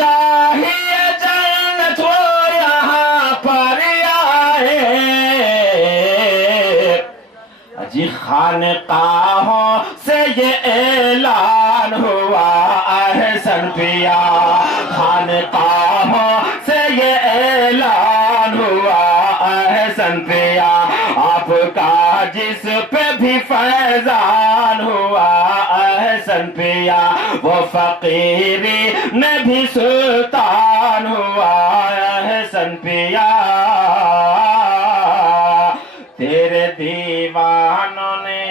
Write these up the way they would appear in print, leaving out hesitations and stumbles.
चाहिए जन्नत वो यहाँ पर आए। जी खानकाहों से ये ऐलान हुआ अहसन पिया, खानकाहों से ये ऐलान हुआ अहसन पिया, आपका जिस पे भी फैजान हुआ अहसन पिया, वो फकीरी में भी सुल्तान हुआ अहसन पिया। तेरे दीवानों ने,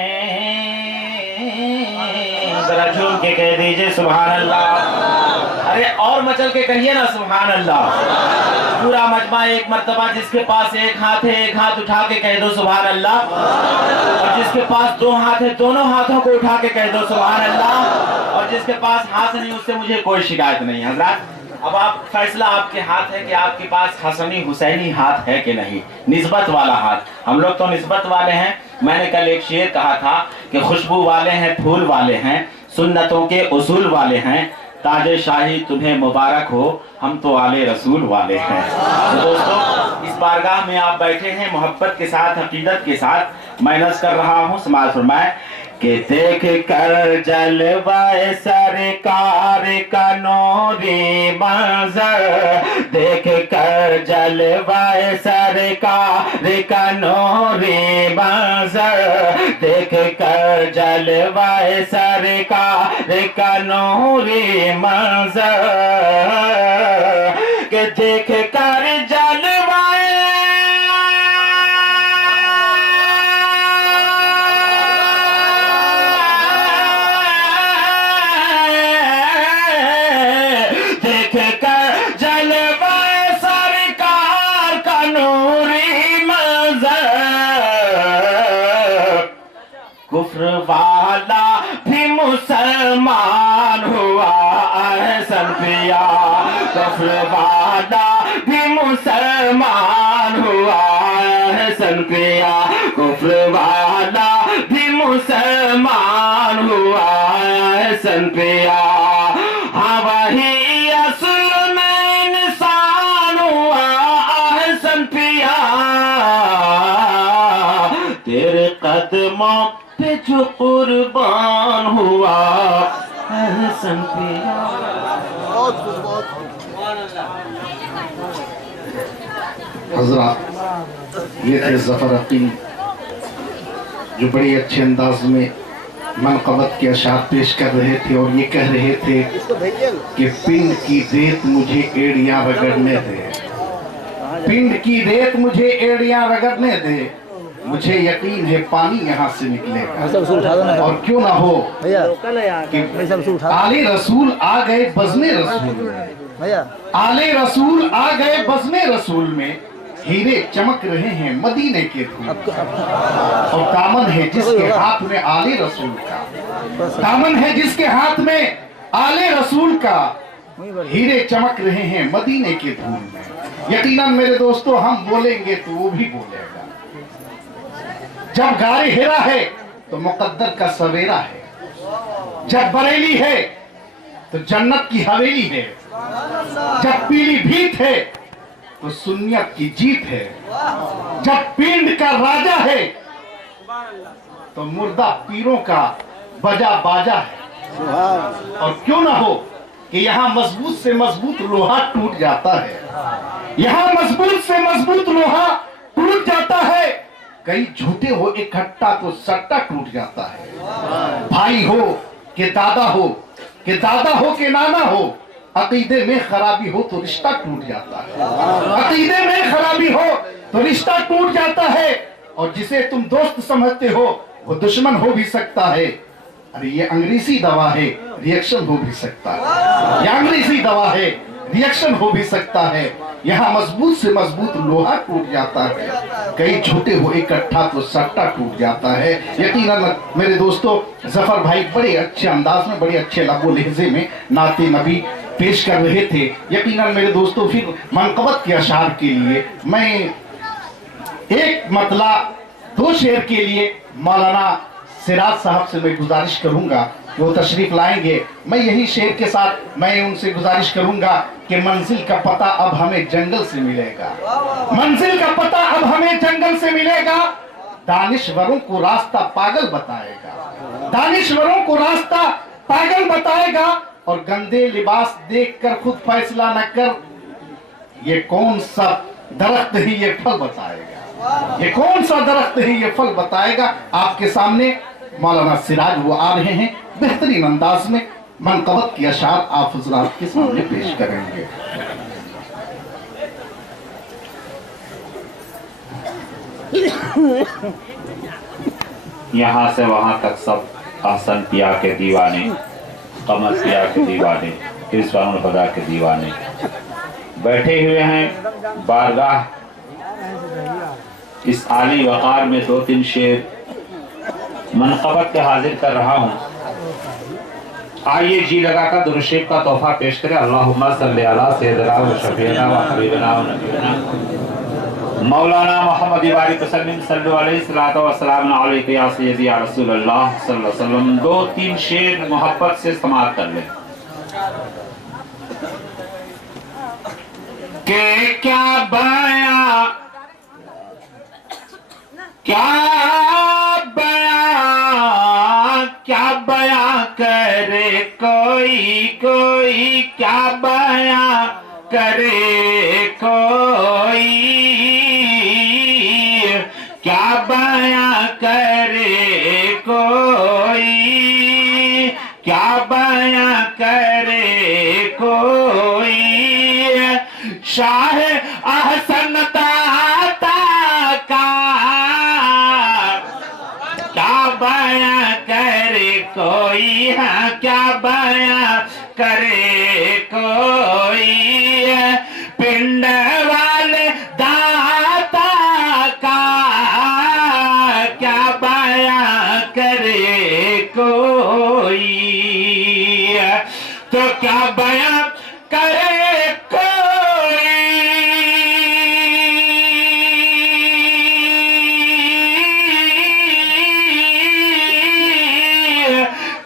जरा झूम के कह दीजिए सुभान अल्लाह। अरे और मचल के कहिए ना सुभान अल्लाह। पूरा मजमा एक मर्तबा, जिसके पास एक हाथ है एक हाथ उठा के कह दो सुभान अल्लाह, और जिसके पास दो हाथ है दोनों हाथों को उठा के कह दो सुभान अल्लाह, और जिसके पास हाथ नहीं उससे मुझे कोई शिकायत नहीं। हज़रात अब आप फैसला आपके हाथ है कि आपके पास हसनी हुसैनी हाथ है कि नहीं, निस्बत वाला हाथ। हम लोग तो निस्बत वाले हैं। मैंने कल एक शेर कहा था कि खुशबू वाले हैं, फूल वाले हैं, सुन्नतों के उसूल वाले हैं, ताजे शाही तुम्हें मुबारक हो, हम तो आले रसूल वाले हैं। तो दोस्तों इस बारगाह में आप बैठे हैं मोहब्बत के साथ, अकीदत के साथ। मैं नज़्म कर रहा हूँ, समाज फरमाए कि देख कर जलवाए सरकार का नूरी मंजर, देख कर जलवाए सरकार का नूरी मंजर, देख कर जलवाए सरकार का नूरी मंजर, कि देख कर जलवाए कुफ्र वाला भी मुसलमान हुआ अहसन पिया, कुफ्र वाला भी मुसलमान हुआ अहसन पिया, कुफ्र वाला भी मुसलमान हुआ अहसन पिया। हाँ वही असल में इंसान हुआ अहसन पिया, तेरे कदमों पे जो कुर्बान हुआ अहसन पिया। हज़रात ये थे ज़फ़र अकील, जो बड़े अच्छे अंदाज में मनक़बत के अशार पेश कर रहे थे और ये कह रहे थे कि पिंड की रेत मुझे एड़ियां रगड़ने दे, पिंड की रेत मुझे एड़ियां रगड़ने दे, मुझे यकीन है पानी यहाँ से निकलेगा। और क्यों ना हो कि आले रसूल आ गए बज़्मे रसूल में, आले रसूल आ गए बज़्मे रसूल में, हीरे चमक रहे हैं मदीने के धूल, और दामन है जिसके हाथ में आले रसूल का, दामन है जिसके हाथ में आले रसूल का, हीरे चमक रहे हैं मदीने के धूल में। यकीनन मेरे दोस्तों हम बोलेंगे तो वो भी बोलेगा। जब गारे हिरा है तो मुकद्दर का सवेरा है, जब बरेली है तो जन्नत की हवेली है, जब पीली भीत है तो सुन्नियत की जीत है, जब पिंड का राजा है तो मुर्दा पीरों का बजा बाजा है। और क्यों ना हो कि यहाँ मजबूत से मजबूत लोहा टूट जाता है, यहाँ मजबूत से मजबूत लोहा टूट जाता है, कई झूठे हो इकट्ठा तो सट्टा टूट जाता है। भाई हो कि दादा हो, कि दादा हो कि नाना हो, अकीदे में खराबी हो तो रिश्ता टूट जाता है, अकीदे में खराबी हो तो रिश्ता टूट जाता है, और जिसे तुम दोस्त समझते हो वो दुश्मन हो भी सकता है। अरे ये अंग्रेजी दवा है, रिएक्शन हो भी सकता है, ये अंग्रेजी दवा है, रिएक्शन हो भी सकता है। यहाँ मजबूत से मजबूत लोहा टूट जाता है, कई झूठे हो इकट्ठा तो सट्टा टूट जाता है। यकीनन मेरे दोस्तों ज़फ़र भाई बड़े अच्छे अंदाज में, बड़े अच्छे लबो लहजे में नाते नबी पेश कर रहे थे। यकीनन मेरे दोस्तों फिर मनक़बत के अशार के लिए मैं एक मतला दो शेर के लिए मौलाना सिराज साहब से मैं गुजारिश करूंगा वो तशरीफ लाएंगे। मैं यही शेर के साथ मैं उनसे गुजारिश करूंगा कि मंजिल का पता अब हमें जंगल से मिलेगा, मंजिल का पता अब हमें जंगल से मिलेगा। दानिश्वरों को रास्ता पागल बताएगा, दानिश्वरों को रास्ता पागल बताएगा। और गंदे लिबास देखकर खुद फैसला न कर, ये कौन सा दरख्त ही ये फल बताएगा, ये कौन सा दरख्त ही ये फल बताएगा। आपके सामने मौलाना सिराज वो आ रहे हैं, बेहतरीन अंदाज में मनक़बत की अशार आप हज़रात के सामने पेश करेंगे। यहाँ से वहाँ तक सब हसन पिया के दीवाने, कमर पिया के दीवाने, इरफान खुदा के दीवाने बैठे हुए हैं बारगाह इस आली वक़ार में। 2-3 शेर मनक़बत के हाजिर कर रहा हूँ। आइए जी लगाकर दुरूद शरीफ का तोहफा पेश करें। अल्लाहुम्मा सल्ली अला सय्यिदिना व शफीना व हबीबिना व नबीना मौलाना मोहम्मद बारिक वसल्लम सल्लल्लाहु अलैहि सल्लल्लाहु व सल्लम अलैका या सय्यदी या रसूलल्लाह सल्लल्लाहु अलैहि वसल्लम। 2-3 शेर मोहब्बत से समाअत कर लें कि क्या बयां करे कोई, क्या बयां करे कोई, क्या बयां करे कोई, क्या बयां करे कोई। शाह अहसन दाता का क्या बयां करे कोई, हाँ क्या बयां करे कोई। पिंड वाले दाता का क्या बयां करे कोई, तो क्या बयां करे कोई।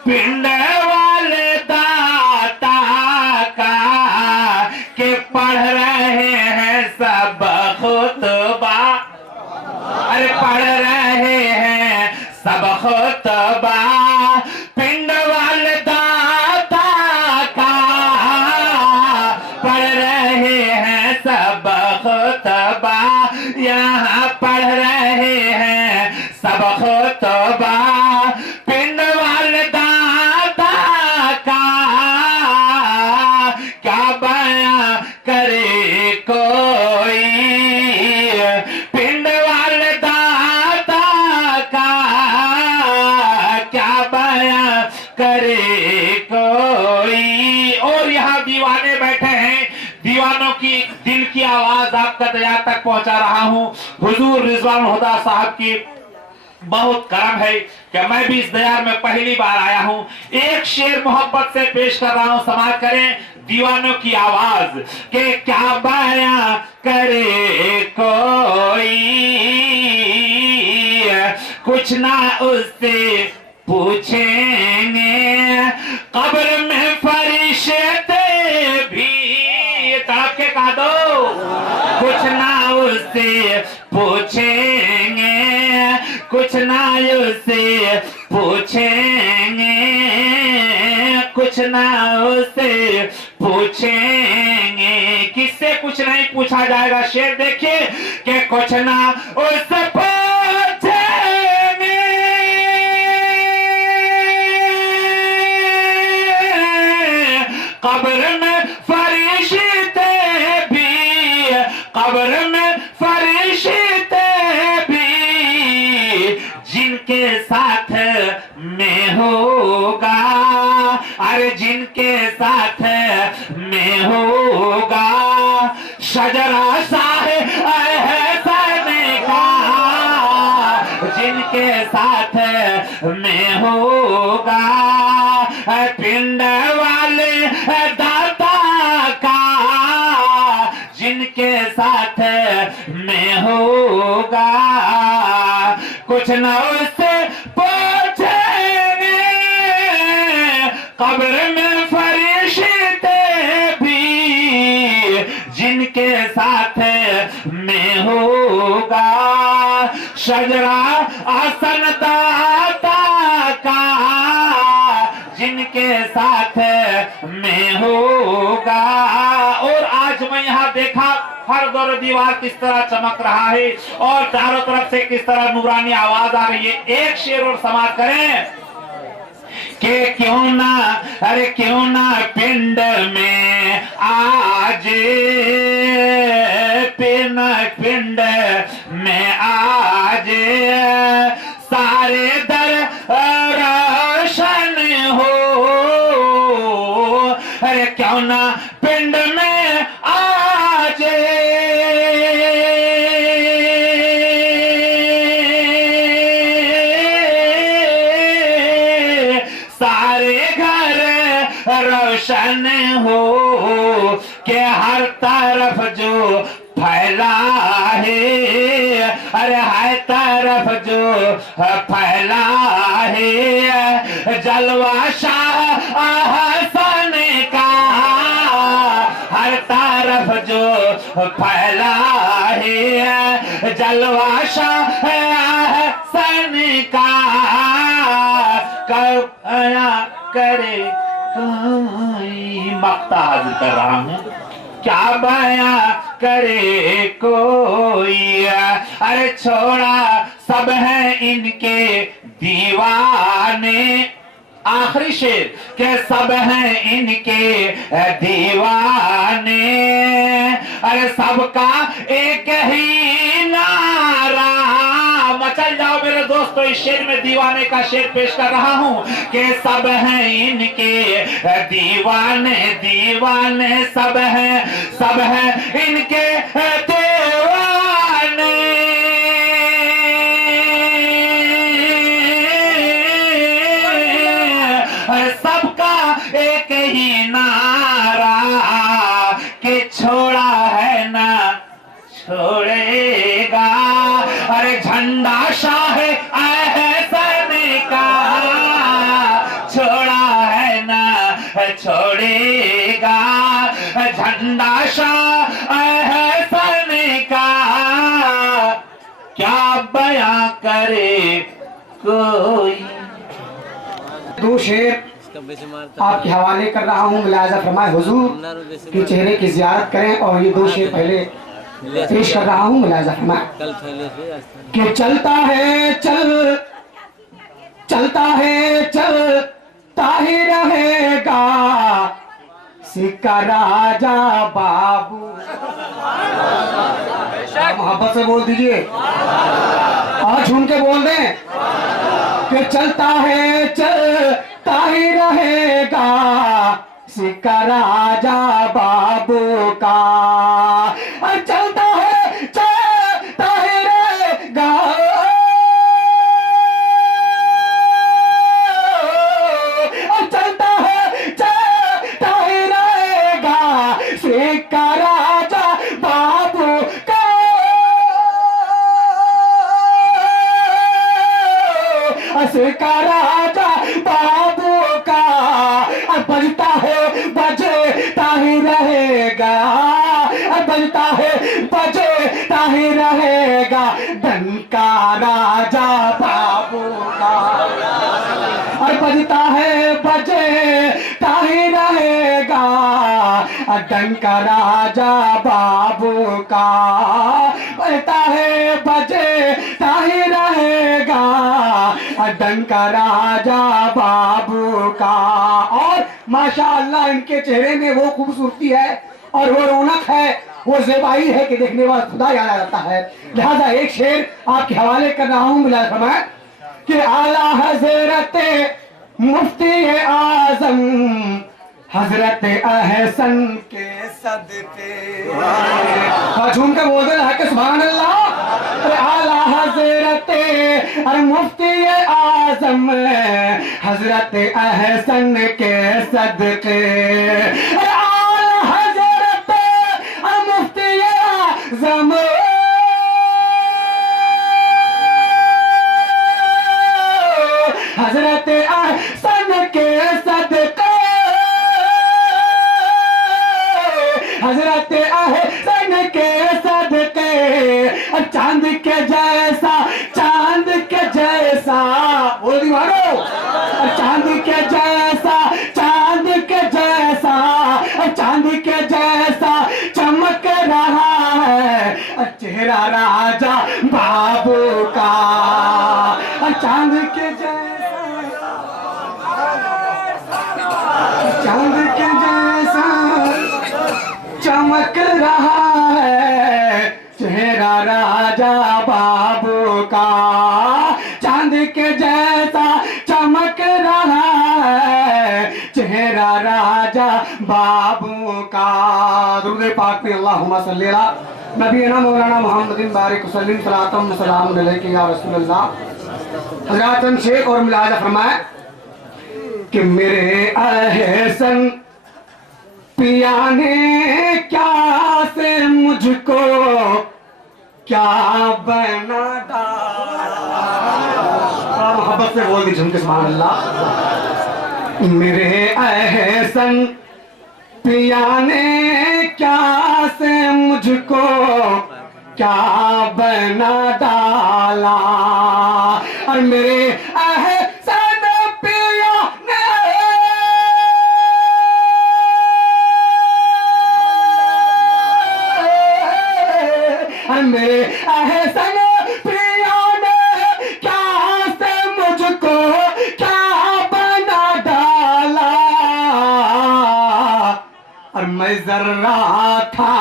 पिंड वाले दाता का के पढ़ रहे हैं सब खुतबा, अरे पढ़ रहे हैं सब खुतबा। पिंड वाले दाता का पढ़ रहे हैं सब खुतबा, यहाँ पढ़ रहे हैं सब खुतबा। पिंड वाले दाता का क्या बयां करे कोई, पिंड वाले दाता का क्या बयां करे कोई। और यहाँ दीवाने बैठे हैं, दीवानों की दिल की आवाज आपका दया तक पहुंचा रहा हूँ। हुजूर रिजवान हुदा साहब की बहुत करम है कि मैं भी इस दयार में पहली बार आया हूँ। एक शेर मोहब्बत से पेश कर रहा हूँ, समाज करें दीवानों की आवाज के क्या बयां करे कोई, कुछ ना उससे पूछेंगे कब्र में फरिश्ते भी, तड़प के कहा दो, कुछ ना उससे पूछेंगे, कुछ ना उससे पूछेंगे, कुछ ना उससे पूछेंगे। किससे कुछ नहीं पूछा जाएगा। शेर देखिए कि कुछ ना उससे पूछेंगे, कब्र में फरिश्ते भी, कब्र में फरिश्ते भी, जिनके साथ में होगा, अरे जिनके साथ में होगा शजरा साहे ऐहसाने का, जिनके साथ में होगा पिंड वाले दाता का, जिनके साथ में होगा कुछ न उससे पूछेंगे जिनके साथ में होगा शजरा आसन दाता का, जिनके साथ में होगा। और आज मैं यहाँ देखा हर दौर दीवार किस तरह चमक रहा है और चारों तरफ से किस तरह नूरानी आवाज आ रही है। एक शेर और समाप्त करें कि क्यों ना, अरे क्यों ना पिंड में आज, पिंड में आज सारे दर रोशन हो, अरे क्यों ना पिंड में आज सारे घर रोशन हो, कि हर तरफ जो फैला है, अरे हर तरफ जो फैला है जलवा शाह हसन का, हर तरफ जो फैला है जलवा शाह हसन का। कब आया करे कोई, मक्ता हाजिर कर रहा हूं, क्या बयां करे कोई, अरे छोड़ा सब हैं इनके दीवाने। आखिरी शेर के सब हैं इनके दीवाने, अरे सबका एक ही नारा। मचल जाओ मेरे दोस्तों, इस शेर में दीवाने का शेर पेश कर रहा हूं कि सब हैं इनके दीवाने, दीवाने सब हैं इनके दीवाने। सबका एक ही नारा कि छोड़ा है ना छोड़ेगा, अरे झंडा शाह अहसन का, छोड़ा है ना छोड़ेगा, झंडा शाह अहसन का। क्या बयां करे कोई। दो शेर आपके हवाले कर रहा हूँ, मुलाजा फरमाए हुजूर के चेहरे की जियारत करें। और ये दो शेर पहले पेश कर रहा हूँ, मुलाजा फरमाए कि चलता है चल, चलता है चलता ही रहेगा सिक्का राजा बाबू। मोहब्बत से बोल दीजिए और झूम के बोल दें कि चलता है चलता ही रहेगा सिक्का राजा बाबू का। चलता है चलता ही रहेगा, चलता है चलता ही रहेगा सिक्का राजा बाबू का। सिक्का राजा बाबू का बजता है बजता ही रहेगा, बजता है बजता ही रहेगा डंका राजा बाबू का। और बजता है बजता ही रहेगा डंका राजा बाबू का। बजता है बजता ही रहेगा डंका राजा बाबू का। और माशाअल्लाह इनके चेहरे में वो खूबसूरती है और वो रौनक है, वो ज़ेबाई है कि देखने वाला खुदा याद आ जाता है। लिहाजा एक शेर आपके हवाले कर रहा हूँ, मुलाज़ फरमाए कि आला हज़रत मुफ्ती आज़म हज़रत अहसन के सदके। झूम के बोल दे कि सुभान अल्लाह। आला हज़रत मुफ्ती आज़म हज़रत अहसन के सदके। आला हज़रत मुफ्ती आज़म हज़रत अहसन के सदके, हजरत अहसन के सदके चांद के जैसा, चांद के जैसा, बोल दीवानो, चांद के जैसा, चांद के जैसा, चांद के जैसा चमक रहा है चेहरा राजा बाबू का। चांद के जैसा, चांद के जैसा चमक रहा है चेहरा राजा बाबू का। चांद के जैसा चमक रहा है चेहरा राजा बाबू का। दुरूद पाक पे अल्लाहुम्मा सल्ली अला नबीना मौलाना मुहम्मदिन बारिक वसल्लिम सलातम व सलाम अलैका या रसूलल्लाह। हज़रत शेख और मुलाहिज़ा फरमाए कि मेरे अहसन पिया ने क्या से मुझको क्या बना डाला। मोहब्बत से बोल दी झुमके सुभान अल्लाह। मेरे अहसन पिया ने क्या से मुझको क्या बना डाला। और मेरे अहसन पिया ने और मेरे अहसन पिया ने क्या से मुझको क्या बना डाला। और मैं जर्रा था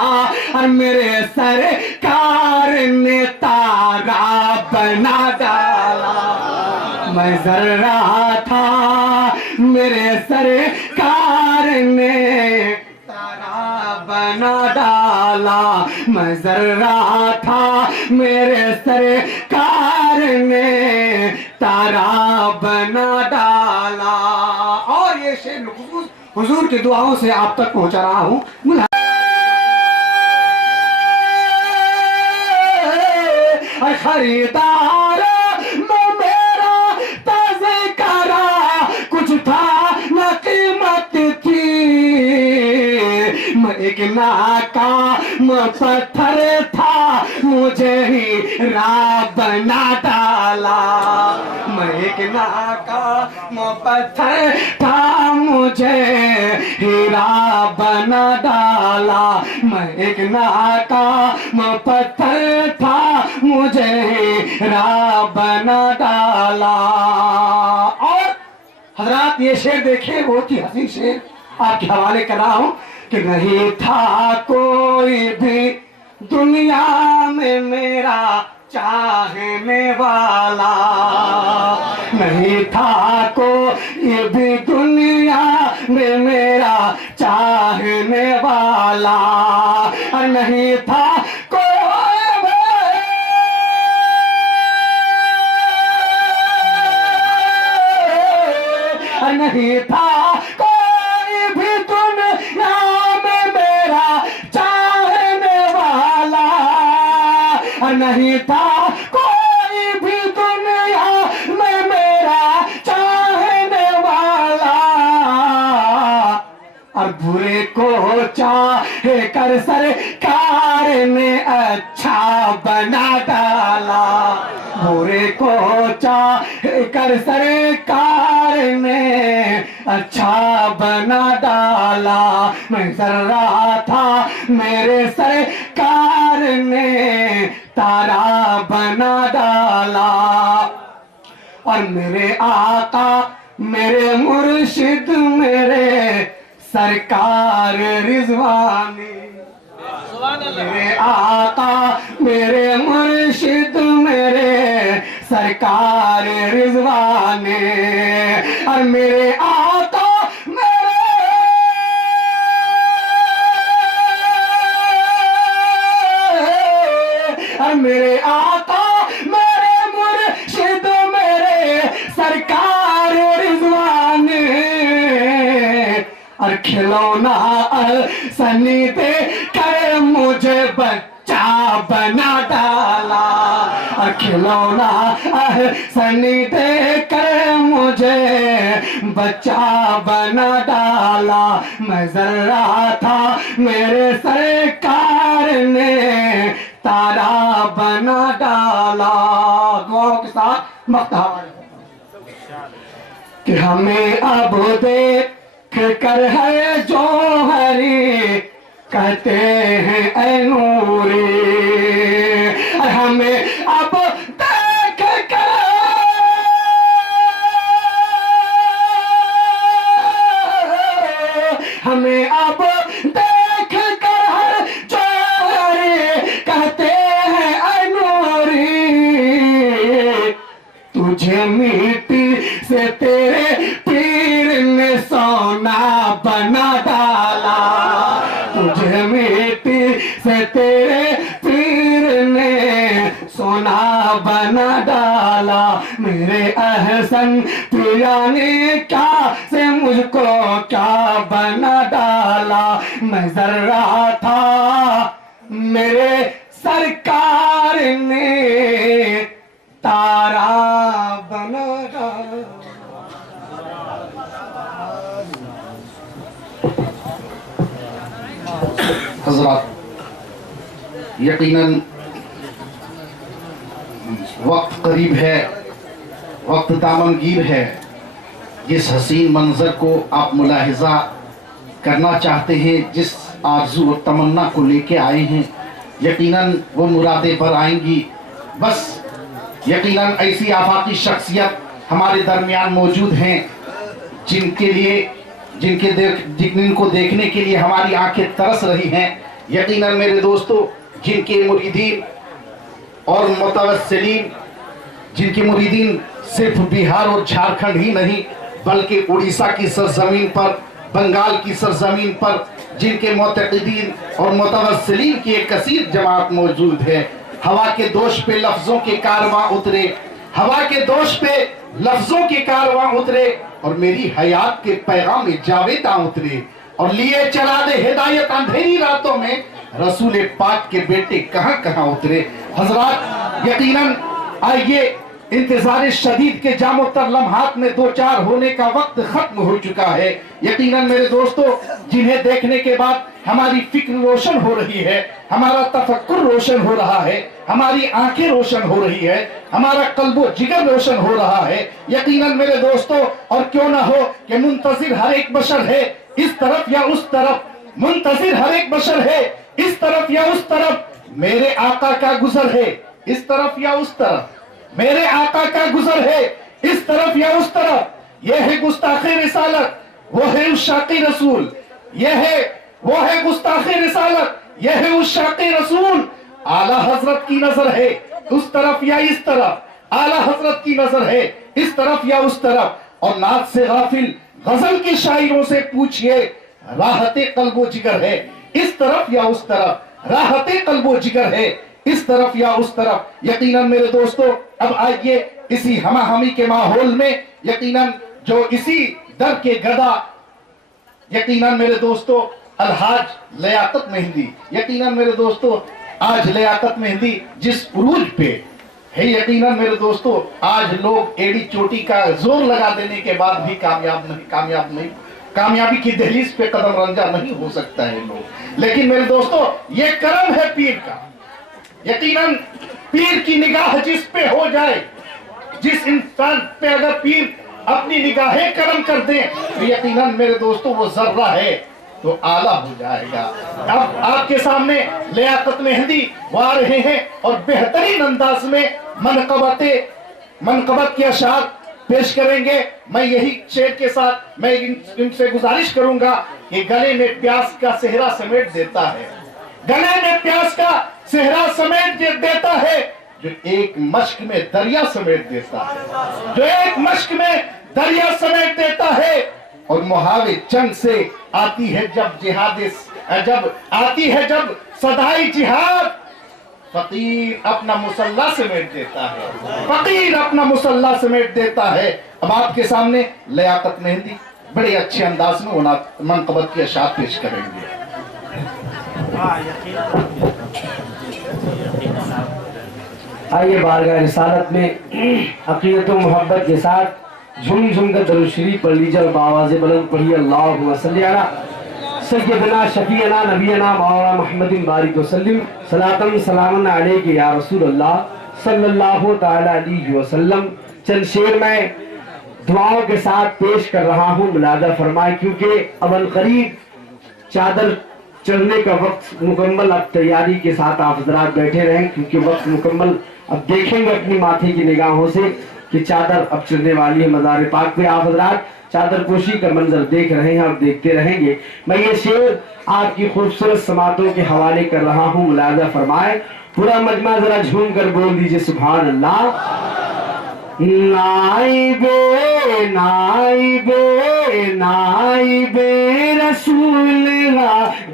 और मेरे सरकार ने तारा बना डाला। मैं जर्रा था मेरे सरकार ने तारा बना डाला। मैं जर्रा था मेरे सरकार ने तारा बना डाला। और ये शेर हुजूर की दुआओं से आप तक पहुंचा रहा हूं। खरीदार में मेरा तज़किरा कुछ था न कीमत थी। मैं एक नाकाम पत्थर था मुझे ही राह बना डाला। मैं एक नाकाम पत्थर था मुझे हीरा बना डाला। मैं एक नाकाम पत्थर था मुझे हीरा बना डाला। और हजरात ये शेर देखिए, बहुत ही हसीन शेर आपके हवाले कर रहा हूं कि नहीं था कोई भी दुनिया में मेरा चाहने वाला। नहीं था कोई भी दुनिया में मेरा चाहने वाला। और नहीं था नहीं था कोई भी दुनिया में मेरा चाहने वाला। नहीं था कोई भी दुनिया में मेरा चाहने वाला। और बुरे को चाहे कर सरकार ने अच्छा बना डाला। बुरे को चाहे कर सरकार ने अच्छा बना डाला। मैं जर्रा था मेरे सरकार ने तारा बना डाला। और मेरे आका मेरे मुर्शिद मेरे सरकार रिजवानी। मेरे आका मेरे मुर्शिद मेरे सरकार रिजवाने। और मेरे आका मेरे आका मेरे मुर्शिद मेरे सरकार रिजवाने। और खिलौना सनी दे कर मुझे बच्चा बना डाला। खिलौना सनी दे कर मुझे बच्चा बना डाला। मैं जर्रा था मेरे सरकार ने तारा बना डाला। दुआओं के साथ मक्ता कि हमें अब देख कर है जौहरी कहते हैं ऐ नूरी। हमें अब देख कर हमें अब देख कर हर जौहरी कहते हैं ऐ नूरी। तुझे मिट्टी से तेरे पीर ने सोना बना डाला। तुझे मिट्टी से तेरे पीर ने सोना बना डाला। मेरे अहसन पिया ने क्या से मुझको क्या बना डाला। मैं जर्रा था मेरे सरकार ने तारा बना डाला। हजरत, यकीनन वक्त करीब है, वक्त दामनगीर है। जिस हसीन मंजर को आप मुलाहिजा करना चाहते हैं, जिस आरज़ू और तमन्ना को लेके आए हैं, यकीनन वो मुरादें पर आएंगी। बस यकीनन ऐसी आफाकी शख्सियत हमारे दरमियान मौजूद हैं जिनको देखने के लिए हमारी आंखें तरस रही हैं। यकीनन मेरे दोस्तों, जिनके मुरीदीन और मुतवस्सिलीन, जिनके मुरीदीन सिर्फ बिहार और झारखंड ही नहीं बल्कि उड़ीसा की सरजमीन पर, बंगाल की सरजमीन पर जिनके मुतक़िदीन और मुतवस्सिलीन की एक कसीर जमात मौजूद है। हवा के दोष पे लफ्जों के कारवां उतरे, हवा के दोष पे लफ्जों के कारवां उतरे और मेरी हयात के पैगाम जावेदा उतरे और लिए चला दे हिदायत अंधेरी रातों में रसूल पाक के बेटे कहां कहां उतरे। हजरात, यकीनन आइए, इंतजार शदीद के जामो तर लम्हात में दो चार होने का वक्त खत्म हो चुका है। यकीनन मेरे दोस्तों, जिन्हें देखने के बाद हमारी फिक्र रोशन हो रही है, हमारा तफक्कुर रोशन हो रहा है, हमारी आंखें रोशन हो रही है, हमारा कल्बो जिगर रोशन हो रहा है। यकीनन मेरे दोस्तों, और क्यों ना हो कि मुंतजिर हर एक बशर है इस तरफ या उस तरफ, मुंतजिर हर एक बशर है इस तरफ या उस तरफ, मेरे आका का गुजर है इस तरफ या उस तरफ, मेरे आका का गुजर है इस तरफ या उस तरफ। यह है गुस्ताखे रिसालत, वो है उस शाक़ी रसूल, यह है वो है गुस्ताखे रिसालत, यह है उस शाक़ी रसूल। आला हजरत की नजर है उस तरफ या इस तरफ, आला हजरत की नजर है इस तरफ या उस तरफ। और नात से गाफिल गजल के शायरों से पूछिए, राहते कल्बो जिगर है इस तरफ या उस तरफ, राहते कल्बो जिगर है इस तरफ या उस तरफ। यकीनन मेरे दोस्तों, अब आइए इसी हमाहमी के माहौल में, यकीनन जो इसी दर के गदा, यकीनन मेरे दोस्तों अलहाज लियाकत मेहंदी, यकीनन मेरे दोस्तों आज लियाकत मेहंदी जिस उरूज पे है, यकीनन मेरे दोस्तों आज लोग एड़ी चोटी का जोर लगा देने के बाद भी कामयाबी की दहलीज पे कदम रंजा नहीं हो सकता है लोग। लेकिन मेरे दोस्तों, ये करम है पीर का। यकीनन पीर की निगाह जिस पे हो जाए, जिस इंसान पे अगर पीर अपनी निगाहें करम कर दे, तो यकीनन मेरे दोस्तों वो जर्रा है तो आला हो जाएगा। अब आपके सामने लियाकत मेहंदी वो आ रहे हैं और बेहतरीन अंदाज में मनकबत के अशार पेश करेंगे। मैं यही शेर के साथ मैं इनसे गुजारिश करूंगा कि गले में प्यास का सेहरा समेट देता है, गले में प्यास का सेहरा समेट देता है, जो एक मश्क में दरिया समेट देता है, जो एक मश्क में दरिया समेट देता है। और मुहावे जंग से आती है जब सदाई जिहाद, फकीर अपना मुसल्ला समेट देता है, फकीर अपना मुसल्ला समेट देता है। अब आपके सामने लियाकत मेहंदी बड़े अच्छे अंदाज में मनकबत की अशार पेश करेंगे। آئیے بارگاہ رسالت میں عقیدت و محبت کے ساتھ جھوم جھوم کر درود شریف پڑھ لیجیے اور بآواز بلند پڑھیے اللہم صلی علی سیدنا شفیعنا نبینا مولانا محمد بارک وسلم صلاۃ سلام علیک یا رسول اللہ صلی اللہ تعالی علیہ وسلم. چند شعر میں دعاؤں کے ساتھ پیش کر رہا ہوں، ملاحظہ فرمائے کیونکہ اب عنقریب چادر چڑھنے کا وقت مکمل. اب تیاری کے ساتھ آپ حضرات بیٹھے رہیں کیونکہ وقت مکمل. اب دیکھیں گے اپنی ماتھے کی نگاہوں سے کہ چادر اب چڑھنے والی ہے مزار پاک پہ. آپ حضرات چادر پوشی کا منظر دیکھ رہے ہیں اور دیکھتے رہیں گے. میں یہ شعر آپ کی خوبصورت سماعتوں کے حوالے کر رہا ہوں، ملاحظہ فرمائے. پورا مجمع ذرا جھوم کر بول دیجئے سبحان اللہ. نائبے نائبے نائبے رسول آ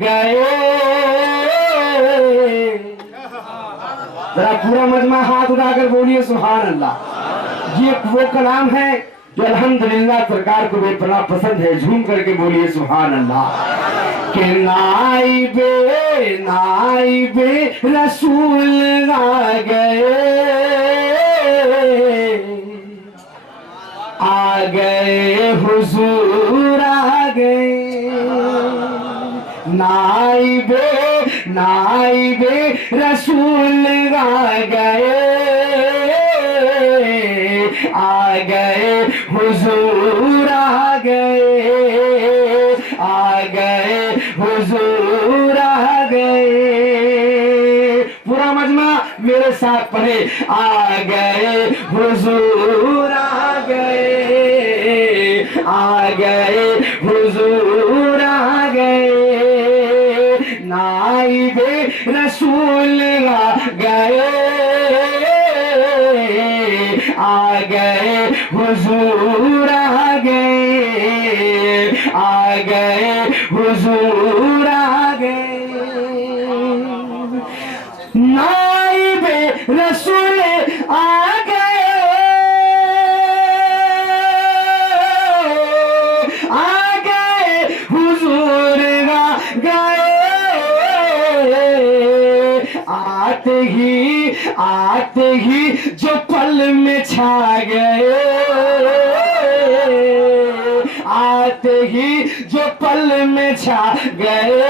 گئے. ذرا پورا مجمع ہاتھ اٹھا کر بولیے سبحان اللہ. یہ وہ کلام ہے جو الحمدللہ سرکار کو بے پناہ پسند ہے. جھوم کر کے بولیے سبحان اللہ. کہ نائبے نائبے رسول آ گئے حضور آ گئے. نائبے نائبے رسول آ گئے حضور آ گئے حضور آ گئے. پورا مجمع میرے ساتھ پڑھے آ گئے حضور آ گئے حضور آ گئے. نائبے رسول آ گئے حضور آ گئے حضور آ گئے. نائبے رسول آ گئے حضور آ گئے. آتے ہی جو پل میں چھا گئے. آتے ہی جو پل میں چھا گئے.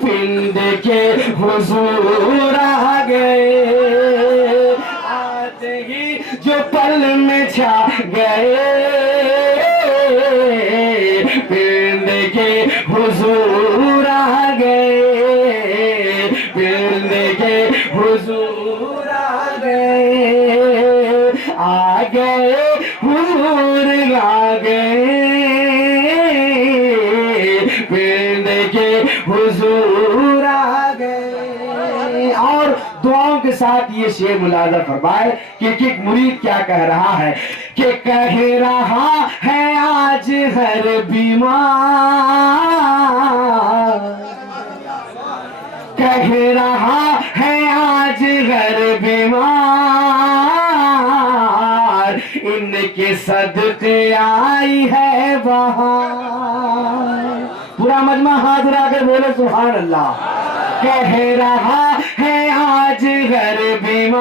پنڈ کے حضور آ گئے. آتے ہی جو پل میں چھا گئے. پنڈ کے حضور آ گئے. پنڈ کے حضور آ گئے. آ گئے حضور آ گئے. پنڈ کے حضور آ گئے. اور دعاؤں کے ساتھ یہ شعر ملاحظہ فرمائے کہ ایک مرید کیا کہہ رہا ہے کہ کہہ رہا ہے آج ہر بیمار. کہہ رہا ہے آج ہر بیمار. ان کے صدقے آئی ہے بہار. پورا مجمع ہاتھ اٹھا کر بولے سبحان اللہ. کہہ رہا ہے آج ہر بیمار.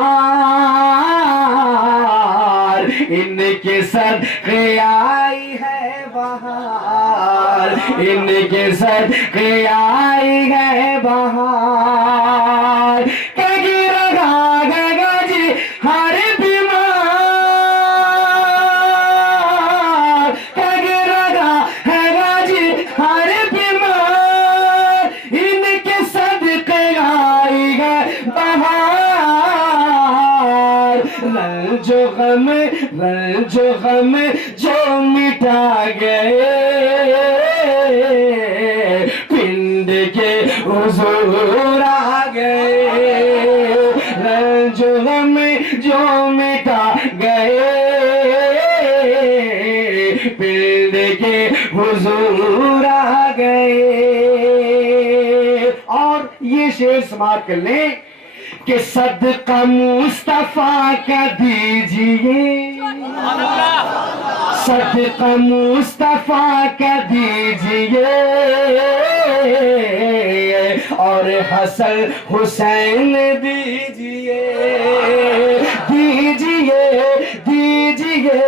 ان کے صدقے آئی ہے بہار. ان کے صدقے آئی ہے بہار. کہہ رہا گا جی ہر بیمار. کہہ رہا ہے گا جی ہر بیمار. ان کے صدقے آئی ہے بہار. رنج و غم جو مٹا گئے. پنڈ کے حضور آ گئے. رنج و غم جو مٹا گئے. پنڈ کے حضور آ گئے. اور یہ شعر سماعت کر لیں کہ صدقہ مصطفیٰ کا دیجئے. صدقہ مصطفیٰ کا دیجئے. اور اور حسن حسین دیجئے دیجئے دیجئے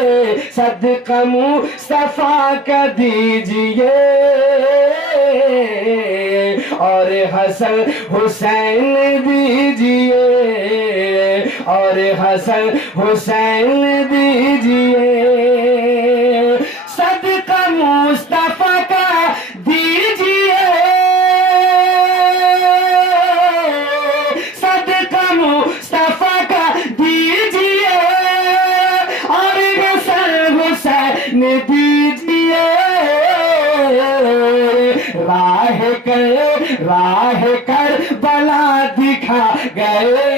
صدقہ مصطفیٰ کا دیجئے اور حسن حسین دیجئے اور حسن حسین دیجئے صدقہ مصطفیٰ کا دیجئے صدقہ مصطفیٰ کا دیجئے اور حسن حسین دیجئے راہ کر بلا دکھا گئے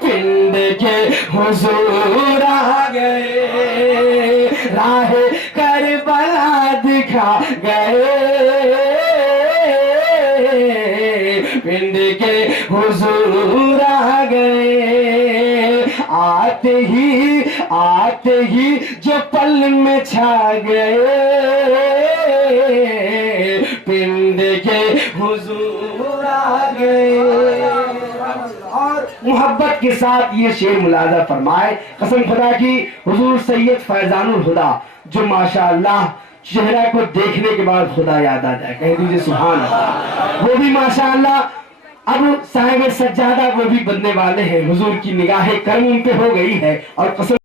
پنڈ کے حضور آ گئے راہ کر بلا دکھا گئے پنڈ کے حضور آ گئے آتے ہی جو پل میں چھا گئے پنڈ کے حضور آ گئے اور محبت کے ساتھ یہ شعر ملاحظہ فرمائے قسم خدا کی حضور سید فیضان الہدا جو ماشاءاللہ چہرہ کو دیکھنے کے بعد خدا یاد آ جائے کہہ دیجئے سبحان اللہ وہ بھی ماشاءاللہ اب صاحب سجادہ وہ بھی بننے والے ہیں حضور کی نگاہ کرم ان پہ ہو گئی ہے اور قسم